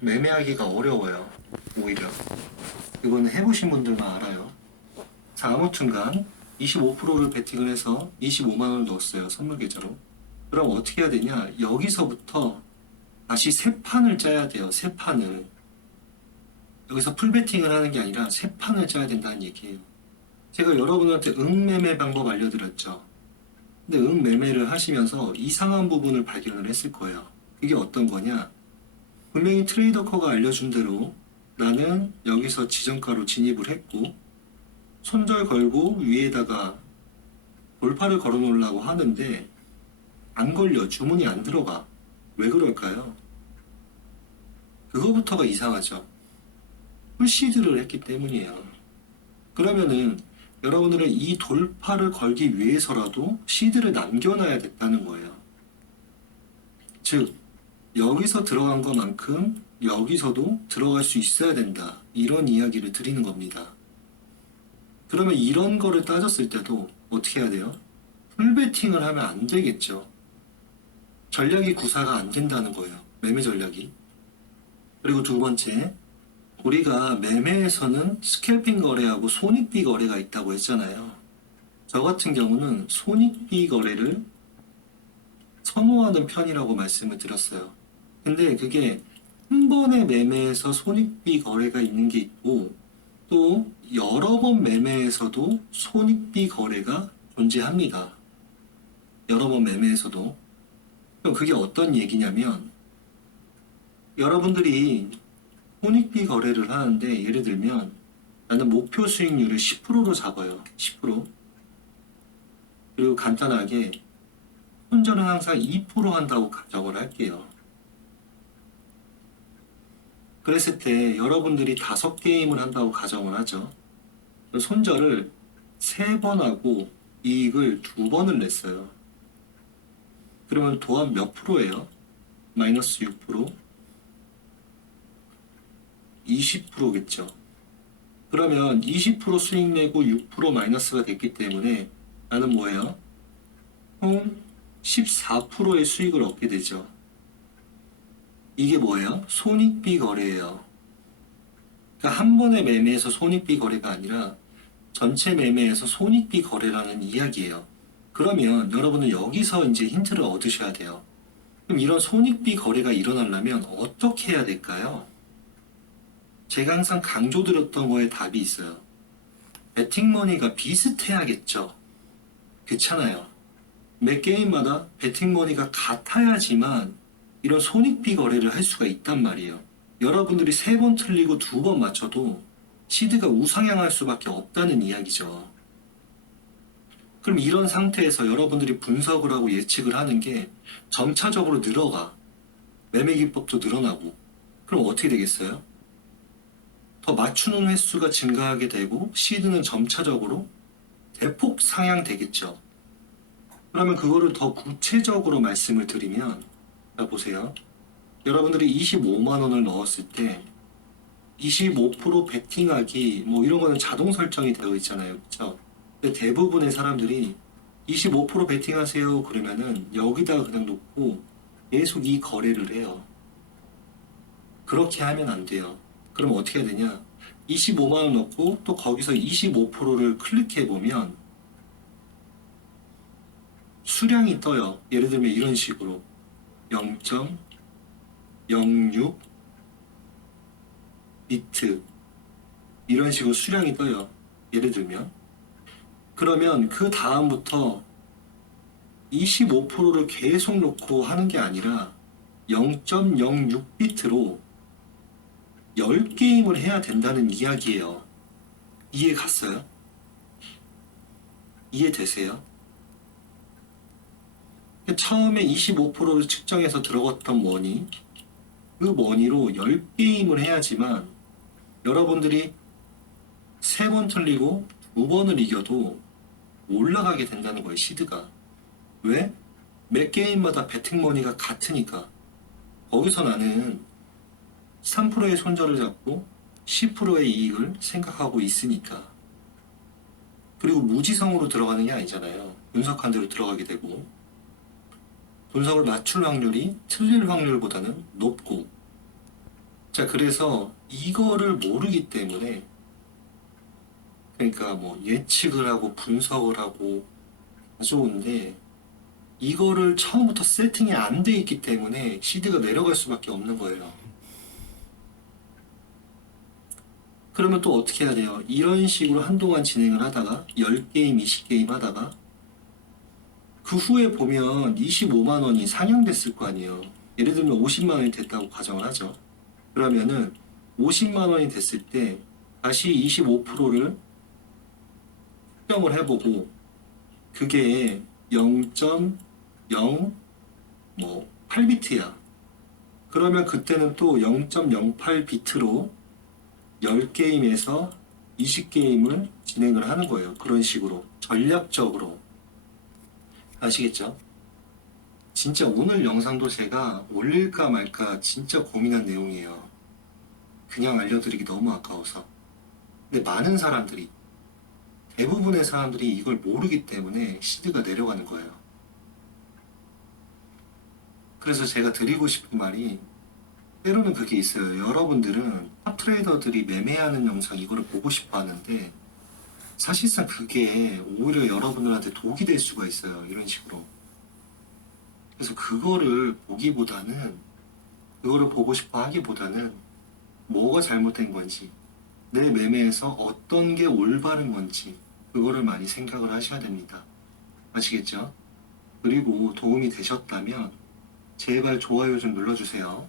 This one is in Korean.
매매하기가 어려워요. 오히려 이거는 해보신 분들만 알아요. 자, 아무튼간 25%를 베팅을 해서 25만 원을 넣었어요. 선물 계좌로. 그럼 어떻게 해야 되냐? 여기서부터 다시 세 판을 짜야 돼요. 세 판을. 여기서 풀베팅을 하는 게 아니라 세 판을 짜야 된다는 얘기예요. 제가 여러분한테 응매매 방법 알려드렸죠. 근데 응매매를 하시면서 이상한 부분을 발견을 했을 거예요. 그게 어떤 거냐? 분명히 트레이더 커가 알려준 대로 나는 여기서 지정가로 진입을 했고 손절 걸고 위에다가 돌파를 걸어 놓으려고 하는데 안 걸려. 주문이 안 들어가. 왜 그럴까요? 그거부터가 이상하죠. 풀시드를 했기 때문이에요. 그러면은 여러분들은 이 돌파를 걸기 위해서라도 시드를 남겨놔야 됐다는 거예요. 즉 여기서 들어간 것만큼 여기서도 들어갈 수 있어야 된다. 이런 이야기를 드리는 겁니다. 그러면 이런 거를 따졌을 때도 어떻게 해야 돼요? 풀베팅을 하면 안 되겠죠. 전략이 구사가 안 된다는 거예요. 매매 전략이. 그리고 두 번째, 우리가 매매에서는 스캘핑 거래하고 손익비 거래가 있다고 했잖아요. 저 같은 경우는 손익비 거래를 선호하는 편이라고 말씀을 드렸어요. 근데 그게 한 번의 매매에서 손익비 거래가 있는 게 있고 또 여러 번 매매에서도 손익비 거래가 존재합니다. 여러 번 매매에서도. 그럼 그게 어떤 얘기냐면 여러분들이 손익비 거래를 하는데 예를 들면 나는 목표 수익률을 10%로 잡아요. 10%. 그리고 간단하게 손절은 항상 2% 한다고 가정을 할게요. 그랬을 때 여러분들이 5게임을 한다고 가정을 하죠. 손절을 3번 하고 이익을 2번을 냈어요. 그러면 도합 몇 프로예요? 마이너스 6%? 20%겠죠. 그러면 20% 수익 내고 6% 마이너스가 됐기 때문에 나는 뭐예요? 총 14%의 수익을 얻게 되죠. 이게 뭐예요? 손익비 거래예요. 그러니까 한 번의 매매에서 손익비 거래가 아니라 전체 매매에서 손익비 거래라는 이야기예요. 그러면 여러분은 여기서 이제 힌트를 얻으셔야 돼요. 그럼 이런 손익비 거래가 일어나려면 어떻게 해야 될까요? 제가 항상 강조드렸던 거에 답이 있어요. 베팅머니가 비슷해야겠죠. 그렇잖아요. 매 게임마다 베팅머니가 같아야지만 이런 손익비 거래를 할 수가 있단 말이에요. 여러분들이 3번 틀리고 2번 맞춰도 시드가 우상향할 수밖에 없다는 이야기죠. 그럼 이런 상태에서 여러분들이 분석을 하고 예측을 하는 게 점차적으로 늘어가. 매매 기법도 늘어나고. 그럼 어떻게 되겠어요? 더 맞추는 횟수가 증가하게 되고 시드는 점차적으로 대폭 상향되겠죠. 그러면 그거를 더 구체적으로 말씀을 드리면 자 보세요. 여러분들이 25만 원을 넣었을 때 25% 베팅하기 뭐 이런 거는 자동 설정이 되어 있잖아요. 그렇죠? 근데 대부분의 사람들이 25% 베팅하세요 그러면은 여기다가 그냥 놓고 계속 이 거래를 해요. 그렇게 하면 안 돼요. 그럼 어떻게 해야 되냐? 25만 원 넣고 또 거기서 25%를 클릭해 보면 수량이 떠요. 예를 들면 이런 식으로 0.06 비트 이런 식으로 수량이 떠요. 예를 들면 그러면 그 다음부터 25%를 계속 놓고 하는 게 아니라 0.06 비트로 10게임을 해야 된다는 이야기예요. 이해 갔어요? 이해되세요? 처음에 25%를 측정해서 들어갔던 머니, 그 머니로 10게임을 해야지만 여러분들이 3번 틀리고 2번을 이겨도 올라가게 된다는 거예요, 시드가. 왜? 매 게임마다 베팅 머니가 같으니까. 거기서 나는 3%의 손절을 잡고 10%의 이익을 생각하고 있으니까. 그리고 무지성으로 들어가는 게 아니잖아요. 분석한 대로 들어가게 되고 분석을 맞출 확률이 틀릴 확률보다는 높고 자, 그래서 이거를 모르기 때문에 그러니까 뭐 예측을 하고 분석을 하고 다 좋은데 이거를 처음부터 세팅이 안 돼 있기 때문에 시드가 내려갈 수밖에 없는 거예요. 그러면 또 어떻게 해야 돼요? 이런 식으로 한동안 진행을 하다가 10게임, 20게임 하다가 그 후에 보면 25만 원이 상향됐을 거 아니에요. 예를 들면 50만 원이 됐다고 가정을 하죠. 그러면은 50만 원이 됐을 때 다시 25%를 수정을 해보고 그게 0.0 뭐 8비트야. 그러면 그때는 또 0.08비트로 10게임에서 20게임을 진행을 하는 거예요. 그런 식으로 전략적으로. 아시겠죠? 진짜 오늘 영상도 제가 올릴까 말까 진짜 고민한 내용이에요. 그냥 알려드리기 너무 아까워서. 근데 많은 사람들이, 대부분의 사람들이 이걸 모르기 때문에 시드가 내려가는 거예요. 그래서 제가 드리고 싶은 말이 때로는 그게 있어요. 여러분들은 탑 트레이더들이 매매하는 영상 이거를 보고 싶어 하는데 사실상 그게 오히려 여러분들한테 독이 될 수가 있어요. 이런 식으로. 그래서 그거를 보고 싶어 하기보다는 뭐가 잘못된 건지, 내 매매에서 어떤 게 올바른 건지, 그거를 많이 생각을 하셔야 됩니다. 아시겠죠? 그리고 도움이 되셨다면 제발 좋아요 좀 눌러주세요.